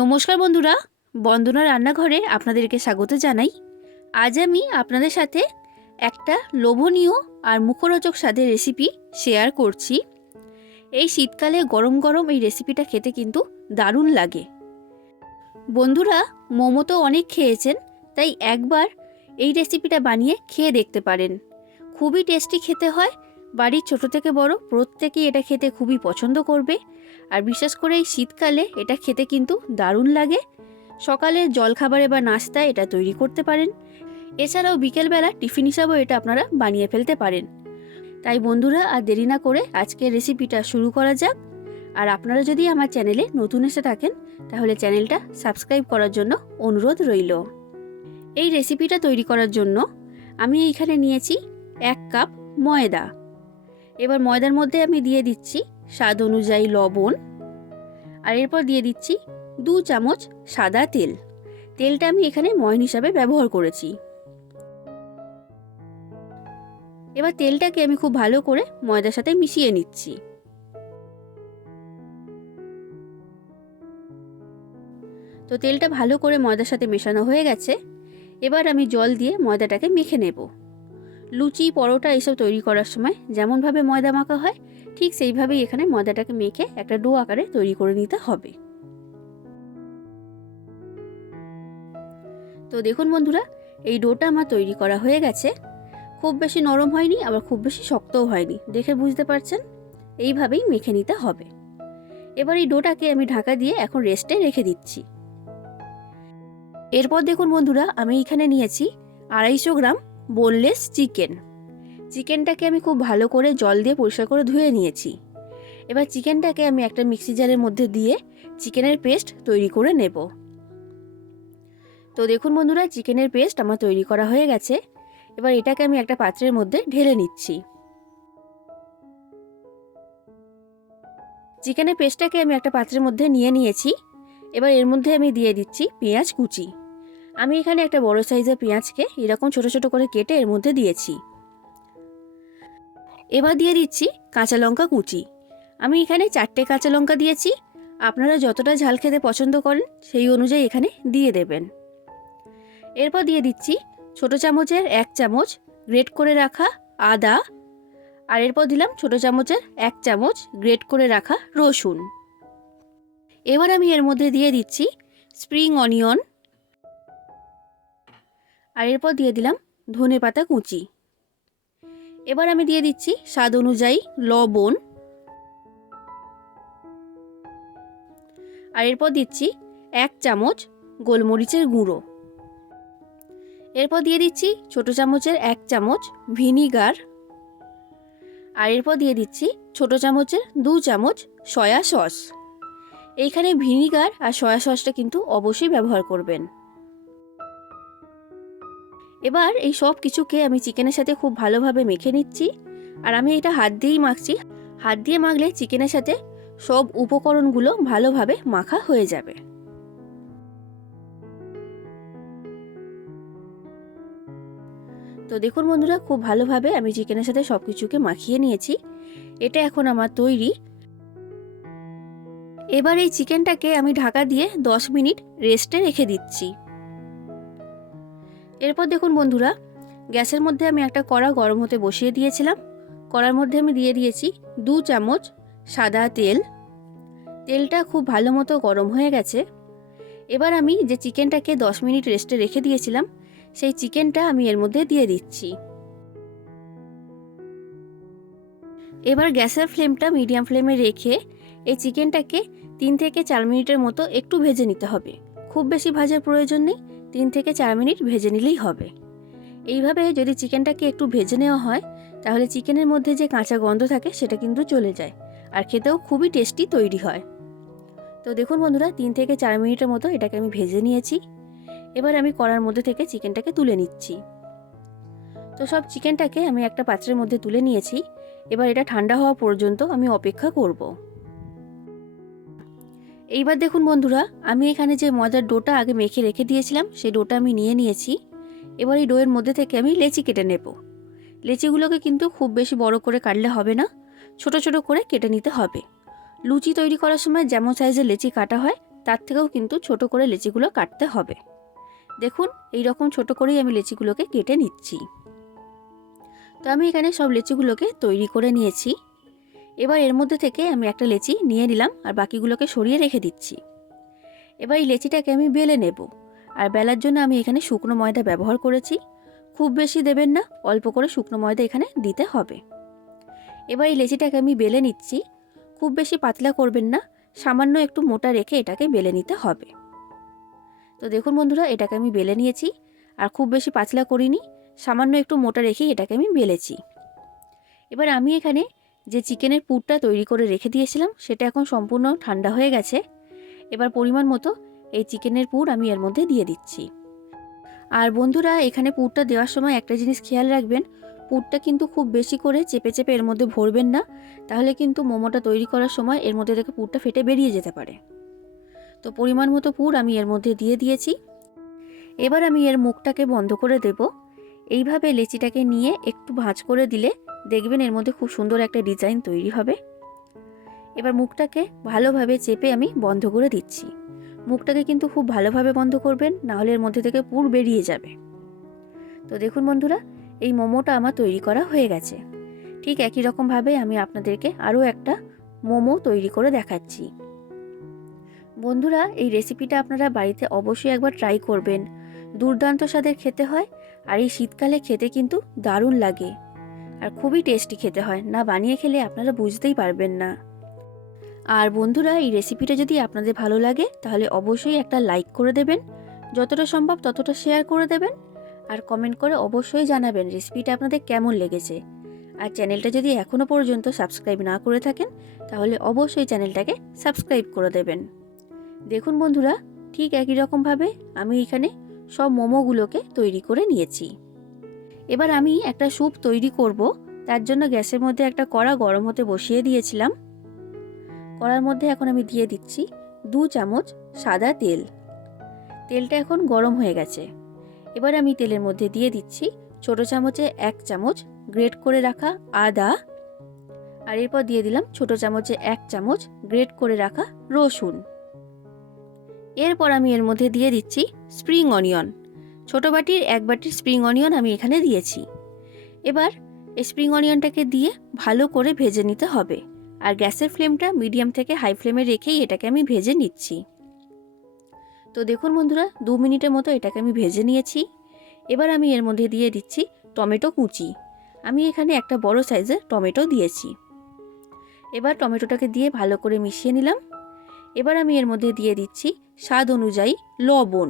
নমস্কার বন্ধুরা, বন্দনা রান্নাঘরে আপনাদেরকে স্বাগত জানাই। আজ আমি আপনাদের সাথে একটা লোভনীয় আর মুখরোচক স্বাদের রেসিপি শেয়ার করছি। এই শীতকালে গরম গরম এই রেসিপিটা খেতে কিন্তু দারুণ লাগে। বন্ধুরা, মোমো তো অনেক খেয়েছেন, তাই একবার এই রেসিপিটা বানিয়ে খেয়ে দেখতে পারেন। খুবই টেস্টি খেতে হয় বাড়ির ছোট থেকে বড় প্রত্যেকেই এটা খেতে খুবই পছন্দ করবে। আর বিশেষ করে এই শীতকালে এটা খেতে কিন্তু দারুণ লাগে। সকালে জলখাবারে বা নাস্তায় এটা তৈরি করতে পারেন। এছাড়াও বিকেলবেলা টিফিন হিসাবেও এটা আপনারা বানিয়ে ফেলতে পারেন। তাই বন্ধুরা, আর দেরি না করে আজকের রেসিপিটা শুরু করা যাক। আর আপনারা যদি আমার চ্যানেলে নতুন এসে থাকেন, তাহলে চ্যানেলটা সাবস্ক্রাইব করার জন্য অনুরোধ রইল। এই রেসিপিটা তৈরি করার জন্য আমি এইখানে নিয়েছি এক কাপ ময়দা। এবার ময়দার মধ্যে আমি দিয়ে দিচ্ছি স্বাদ অনুযায়ী লবণ। আর এরপর দিয়ে দিচ্ছি দু চামচ সাদা তেল। তেলটা আমি এখানে ময়ন হিসাবে ব্যবহার করেছি। এবার তেলটাকে আমি খুব ভালো করে ময়দার সাথে মিশিয়ে নিচ্ছি। তো তেলটা ভালো করে ময়দার সাথে মেশানো হয়ে গেছে। এবার আমি জল দিয়ে ময়দাটাকে মেখে নেব। লুচি, পরোটা এসব তৈরি করার সময় যেমনভাবে ময়দা মাখা হয়, ঠিক সেইভাবেই এখানে ময়দাটাকে মেখে একটা ডো আকারে তৈরি করে নিতে হবে। তো দেখুন বন্ধুরা, এই ডোটা আমার তৈরি করা হয়ে গেছে। খুব বেশি নরম হয়নি, আবার খুব বেশি শক্তও হয়নি। দেখে বুঝতে পারছেন? এইভাবেই মেখে নিতে হবে। এবার এই ডোটাকে আমি ঢাকা দিয়ে এখন রেস্টে রেখে দিচ্ছি। এরপর দেখুন বন্ধুরা, আমি এখানে নিয়েছি আড়াইশো গ্রাম বোনলেস চিকেন। চিকেনটাকে আমি খুব ভালো করে জল দিয়ে পরিষ্কার করে ধুয়ে নিয়েছি। এবার চিকেনটাকে আমি একটা মিক্সি জারের মধ্যে দিয়ে চিকেনের পেস্ট তৈরি করে নেব। তো দেখুন বন্ধুরা, চিকেনের পেস্ট আমার তৈরি করা হয়ে গেছে। এবার এটাকে আমি একটা পাত্রের মধ্যে ঢেলে নিচ্ছি। চিকেনের পেস্টটাকে আমি একটা পাত্রের মধ্যে নিয়ে নিয়েছি। এবার এর মধ্যে আমি দিয়ে দিচ্ছি পেঁয়াজ কুচি। আমি এখানে একটা বড় সাইজের পেঁয়াজকে এরকম ছোট ছোট করে কেটে এর মধ্যে দিয়েছি। এবার দিয়ে দিচ্ছি কাঁচা লঙ্কা কুচি। আমি এখানে চারটে কাঁচা লঙ্কা দিয়েছি। আপনারা যতটা ঝাল খেতে পছন্দ করেন সেই অনুযায়ী এখানে দিয়ে দেবেন। এরপর দিয়ে দিচ্ছি ছোট চামচের এক চামচ গ্রেট করে রাখা আদা। আর এরপর দিলাম ছোট চামচের এক চামচ গ্রেট করে রাখা রসুন। এবার আমি এর মধ্যে দিয়ে দিচ্ছি স্প্রিং অনিয়ন। আর এরপর দিয়ে দিলাম ধনে পাতা কুচি। এবার আমি দিয়ে দিচ্ছি স্বাদ অনুযায়ী লবণ। আর এরপর দিচ্ছি এক চামচ গোলমরিচের গুঁড়ো। এরপর দিয়ে দিচ্ছি ছোট চামচের এক চামচ ভিনিগার। আর এরপর দিয়ে দিচ্ছি ছোট চামচের দু চামচ সয়া সস। এইখানে ভিনিগার আর সয়া সসটা কিন্তু অবশ্যই ব্যবহার করবেন। এবার এই সব কিছুকে আমি চিকেনের সাথে খুব ভালোভাবে মেখে নিচ্ছি। আর আমি এটা হাত দিয়েই মাখছি। হাত দিয়ে মাখলে চিকেনের সাথে সব উপকরণগুলো ভালোভাবে মাখা হয়ে যাবে। তো দেখুন বন্ধুরা, খুব ভালোভাবে আমি চিকেনের সাথে সব কিছুকে মাখিয়ে নিয়েছি। এটা এখন আমার তৈরি। এবার এই চিকেনটাকে আমি ঢাকা দিয়ে 10 মিনিট রেস্টে রেখে দিচ্ছি। এরপর দেখুন বন্ধুরা, গ্যাসের মধ্যে আমি একটা কড়া গরম হতে বসিয়ে দিয়েছিলাম। কড়ার মধ্যে আমি দিয়ে দিয়েছি দু চামচ সাদা তেল। তেলটা খুব ভালো মতো গরম হয়ে গেছে। এবার আমি যে চিকেনটাকে 10 মিনিট রেস্টে রেখে দিয়েছিলাম, সেই চিকেনটা আমি এর মধ্যে দিয়ে দিচ্ছি। এবার গ্যাসের ফ্লেমটা মিডিয়াম ফ্লেমে রেখে এই চিকেনটাকে তিন থেকে চার মিনিটের মতো একটু ভেজে নিতে হবে। খুব বেশি ভাজার প্রয়োজন নেই। তিন থেকে চার মিনিট ভেজে নিলেই হবে। এইভাবে যদি চিকেনটাকে একটু ভেজে নেওয়া হয়, তাহলে চিকেনের মধ্যে যে কাঁচা গন্ধ থাকে সেটা কিন্তু চলে যায়, আর খেতেও খুবই টেস্টি তৈরি হয়। তো দেখুন বন্ধুরা, তিন থেকে চার মিনিটের মতো এটাকে আমি ভেজে নিয়েছি। এবার আমি কড়ার মধ্যে থেকে চিকেনটাকে তুলে নিচ্ছি। তো সব চিকেনটাকে আমি একটা পাত্রের মধ্যে তুলে নিয়েছি। এবার এটা ঠান্ডা হওয়া পর্যন্ত আমি অপেক্ষা করব। এইবার দেখুন বন্ধুরা, আমি এখানে যে ময়দার ডোটা আগে মেখে রেখে দিয়েছিলাম, সেই ডোটা আমি নিয়ে নিয়েছি। এবার এই ডোয়ের মধ্যে থেকে আমি লেচি কেটে নেব। লেচিগুলোকে কিন্তু খুব বেশি বড় করে কাটলে হবে না, ছোট ছোট করে কেটে নিতে হবে। লুচি তৈরি করার সময় যেমন সাইজের লেচি কাটা হয়, তার থেকেও কিন্তু ছোট করে লেচিগুলো কাটতে হবে। দেখুন এই রকম ছোট করেই আমি লেচিগুলোকে কেটে নিচ্ছি। তো আমি এখানে সব লেচিগুলোকে তৈরি করে নিয়েছি। এবার এর মধ্যে থেকে আমি একটা লেচি নিয়ে নিলাম আর বাকিগুলোকে সরিয়ে রেখে দিচ্ছি। এবার এই লেচিটাকে আমি বেলে নেব আর বেলার জন্য আমি এখানে শুকনো ময়দা ব্যবহার করেছি। খুব বেশি দেবেন না, অল্প করে শুকনো ময়দা এখানে দিতে হবে। এবার এই লেচিটাকে আমি বেলে নিচ্ছি। খুব বেশি পাতলা করবেন না, সামান্য একটু মোটা রেখে এটাকে বেলে নিতে হবে। তো দেখুন বন্ধুরা, এটাকে আমি বেলে নিয়েছি আর খুব বেশি পাতলা করিনি, সামান্য একটু মোটা রেখেই এটাকে আমি বেলেছি। এবার আমি এখানে যে চিকেনের পুরটা তৈরি করে রেখে দিয়েছিলাম, সেটা এখন সম্পূর্ণ ঠান্ডা হয়ে গেছে। এবার পরিমাণ মতো এই চিকেনের পুর আমি এর মধ্যে দিয়ে দিচ্ছি। আর বন্ধুরা, এখানে পুরটা দেওয়ার সময় একটা জিনিস খেয়াল রাখবেন, পুরটা কিন্তু খুব বেশি করে চেপে চেপে এর মধ্যে ভরবেন না, তাহলে কিন্তু মোমোটা তৈরি করার সময় এর মধ্যে থেকে পুরটা ফেটে বেরিয়ে যেতে পারে। তো পরিমাণ মতো পুর আমি এর মধ্যে দিয়ে দিয়েছি। এবার আমি এর মুখটাকে বন্ধ করে দেব। এইভাবে লেচিটাকে নিয়ে একটু ভাঁজ করে দিলে দেখবেন এর মধ্যে খুব সুন্দর একটা ডিজাইন তৈরি হবে। এবার মুখটাকে ভালোভাবে চেপে আমি বন্ধ করে দিচ্ছি। মুখটাকে কিন্তু খুব ভালোভাবে বন্ধ করবেন নাহলে এর মধ্যে থেকে পুর বেরিয়ে যাবে। তো দেখুন বন্ধুরা, এই মোমোটা আমার তৈরি করা হয়ে গেছে। ঠিক একই রকমভাবে আমি আপনাদেরকে আরও একটা মোমো তৈরি করে দেখাচ্ছি। বন্ধুরা, এই রেসিপিটা আপনারা বাড়িতে অবশ্যই একবার ট্রাই করবেন। দুর্দান্ত স্বাদের খেতে হয়, আর এই শীতকালে খেতে কিন্তু দারুণ লাগে। আর খুবই টেস্টি খেতে হয়। না বানিয়ে খেলে আপনারা বুঝতেই পারবেন না। আর বন্ধুরা, এই রেসিপিটা যদি আপনাদের ভালো লাগে, তাহলে অবশ্যই একটা লাইক করে দেবেন। যতটা সম্ভব ততটা শেয়ার করে দেবেন। আর কমেন্ট করে অবশ্যই জানাবেন রেসিপিটা আপনাদের কেমন লেগেছে। আর চ্যানেলটা যদি এখনও পর্যন্ত সাবস্ক্রাইব না করে থাকেন, তাহলে অবশ্যই চ্যানেলটাকে সাবস্ক্রাইব করে দেবেন। দেখুন বন্ধুরা, ঠিক একই রকমভাবে আমি এখানে সব মোমোগুলোকে তৈরি করে নিয়েছি। এবার আমি একটা স্যুপ তৈরি করব। তার জন্য গ্যাসের মধ্যে একটা কড়া গরম হতে বসিয়ে দিয়েছিলাম। কড়ার মধ্যে এখন আমি দিয়ে দিচ্ছি দু চামচ সাদা তেল। তেলটা এখন গরম হয়ে গেছে। এবার আমি তেলের মধ্যে দিয়ে দিচ্ছি ছোট চামচে এক চামচ গ্রেট করে রাখা আদা। আর এরপর দিয়ে দিলাম ছোট চামচে এক চামচ গ্রেট করে রাখা রসুন। এরপর আমি এর মধ্যে দিয়ে দিচ্ছি স্প্রিং অনিয়ন। ছোট বাটির এক বাটির স্প্রিং অনিয়ন আমি এখানে দিয়েছি। এবার এই স্প্রিং অনিয়নটাকে দিয়ে ভালো করে ভেজে নিতে হবে। আর গ্যাসের ফ্লেমটা মিডিয়াম থেকে হাই ফ্লেমে রেখেই এটাকে আমি ভেজে নিচ্ছি। তো দেখুন বন্ধুরা, দু মিনিটের মতো এটাকে আমি ভেজে নিয়েছি। এবার আমি এর মধ্যে দিয়ে দিচ্ছি টমেটো কুচি। আমি এখানে একটা বড় সাইজের টমেটো দিয়েছি। এবার টমেটোটাকে দিয়ে ভালো করে মিশিয়ে নিলাম। এবার আমি এর মধ্যে দিয়ে দিচ্ছি স্বাদ অনুযায়ী লবণ।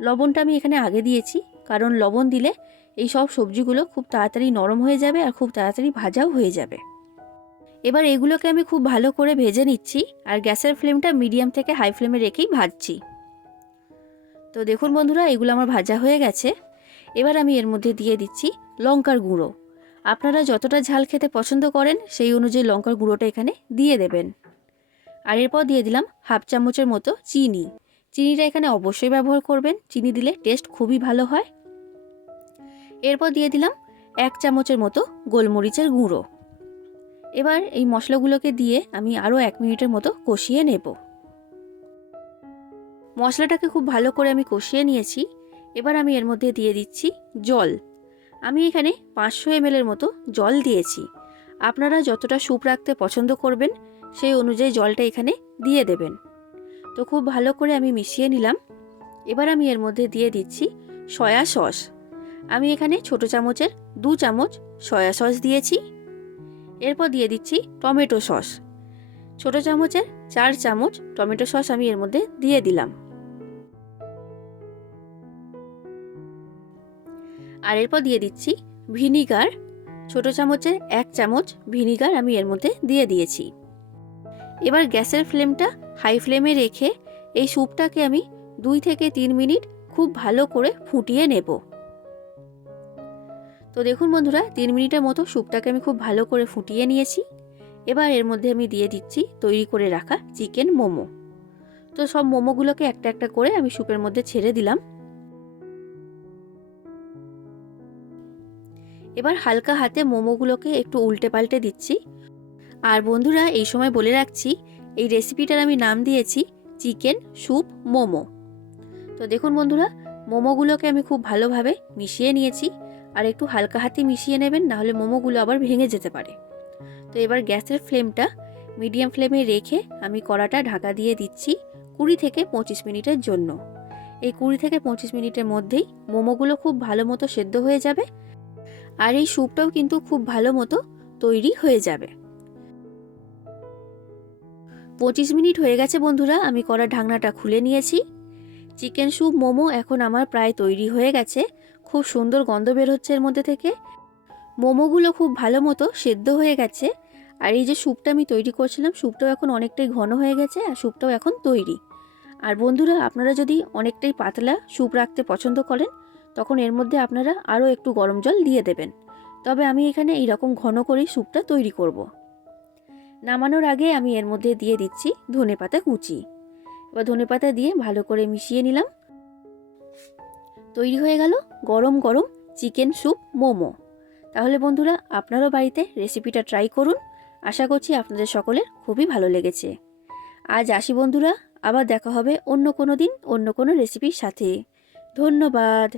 লবণটা আমি এখানে আগে দিয়েছি, কারণ লবণ দিলে এই সব সবজিগুলো খুব তাড়াতাড়ি নরম হয়ে যাবে আর খুব তাড়াতাড়ি ভাজাও হয়ে যাবে। এবার এগুলোকে আমি খুব ভালো করে ভেজে নিচ্ছি আর গ্যাসের ফ্লেমটা মিডিয়াম থেকে হাই ফ্লেমে রেখেই ভাজছি। তো দেখুন বন্ধুরা, এগুলো আমার ভাজা হয়ে গেছে। এবার আমি এর মধ্যে দিয়ে দিচ্ছি লঙ্কার গুঁড়ো। আপনারা যতটা ঝাল খেতে পছন্দ করেন, সেই অনুযায়ী লঙ্কার গুঁড়োটা এখানে দিয়ে দেবেন। আর এরপর দিয়ে দিলাম হাফ চামচের মতো চিনি। চিনিটা এখানে অবশ্যই ব্যবহার করবেন। চিনি দিলে টেস্ট খুবই ভালো হয়। এরপর দিয়ে দিলাম এক চামচের মতো গোলমরিচের গুঁড়ো। এবার এই মশলাগুলোকে দিয়ে আমি আরও এক মিনিটের মতো কষিয়ে নেব। মশলাটাকে খুব ভালো করে আমি কষিয়ে নিয়েছি। এবার আমি এর মধ্যে দিয়ে দিচ্ছি জল। আমি এখানে পাঁচশো এমএলের মতো জল দিয়েছি। আপনারা যতটা স্যুপ রাখতে পছন্দ করবেন, সেই অনুযায়ী জলটা এখানে দিয়ে দেবেন। তো খুব ভালো করে আমি মিশিয়ে নিলাম। এবার আমি এর মধ্যে দিয়ে দিচ্ছি সয়া সস। আমি এখানে ছোট চামচের দু চামচ সয়া সস দিয়েছি। এরপর দিয়ে দিচ্ছি টমেটো সস। ছোট চামচের চার চামচ টমেটো সস আমি এর মধ্যে দিয়ে দিলাম। আর এরপর দিয়ে দিচ্ছি ভিনিগার। ছোট চামচের এক চামচ ভিনিগার আমি এর মধ্যে দিয়ে দিয়েছি। এবার গ্যাসের ফ্লেমটা হাই ফ্লেমে রেখে এই স্যুপটাকে আমি দুই থেকে তিন মিনিট খুব ভালো করে ফুটিয়ে নেব। তো দেখুন বন্ধুরা, তিন মিনিটের মতো স্যুপটাকে আমি খুব ভালো করে ফুটিয়ে নিয়েছি। এবার এর মধ্যে আমি দিয়ে দিচ্ছি তৈরি করে রাখা চিকেন মোমো। তো সব মোমোগুলোকে একটা একটা করে আমি স্যুপের মধ্যে ছেড়ে দিলাম। এবার হালকা হাতে মোমোগুলোকে একটু উল্টে পাল্টে দিচ্ছি। আর বন্ধুরা, এই সময় বলে রাখছি, এই রেসিপিটার আমি নাম দিয়েছি চিকেন স্যুপ মোমো। তো দেখুন বন্ধুরা, মোমোগুলোকে আমি খুব ভালোভাবে মিশিয়ে নিয়েছি। আর একটু হালকা হাতে মিশিয়ে নেবেন, নাহলে মোমোগুলো আবার ভেঙে যেতে পারে। তো এবার গ্যাসের ফ্লেমটা মিডিয়াম ফ্লেমে রেখে আমি কড়াটা ঢাকা দিয়ে দিচ্ছি কুড়ি থেকে পঁচিশ মিনিটের জন্য। এই কুড়ি থেকে পঁচিশ মিনিটের মধ্যেই মোমোগুলো খুব ভালো মতো সেদ্ধ হয়ে যাবে। আর এই স্যুপটাও কিন্তু খুব ভালো মতো তৈরি হয়ে যাবে। পঁচিশ মিনিট হয়ে গেছে বন্ধুরা, আমি কড়া ঢাকনাটা খুলে নিয়েছি। চিকেন স্যুপ, মোমো এখন আমার প্রায় তৈরি হয়ে গেছে। খুব সুন্দর গন্ধ বের হচ্ছে এর মধ্যে থেকে। মোমোগুলো খুব ভালো মতো সেদ্ধ হয়ে গেছে। আর এই যে স্যুপটা আমি তৈরি করছিলাম, স্যুপটাও এখন অনেকটাই ঘন হয়ে গেছে আর স্যুপটাও এখন তৈরি। আর বন্ধুরা, আপনারা যদি অনেকটাই পাতলা স্যুপ রাখতে পছন্দ করেন, তখন এর মধ্যে আপনারা আরও একটু গরম জল দিয়ে দেবেন। তবে আমি এখানে এইরকম ঘন করেই স্যুপটা তৈরি করব। নামানোর আগে আমি এর মধ্যে দিয়ে দিচ্ছি ধনেপাতা কুচি। এবার ধনেপাতা দিয়ে ভালো করে মিশিয়ে নিলাম। তৈরি হয়ে গেল গরম গরম চিকেন স্যুপ মোমো। তাহলে বন্ধুরা, আপনারও বাড়িতে রেসিপিটা ট্রাই করুন। আশা করছি আপনাদের সকলের খুবই ভালো লেগেছে। আজ আসি বন্ধুরা, আবার দেখা হবে অন্য কোনো দিন অন্য কোনো রেসিপির সাথে। ধন্যবাদ।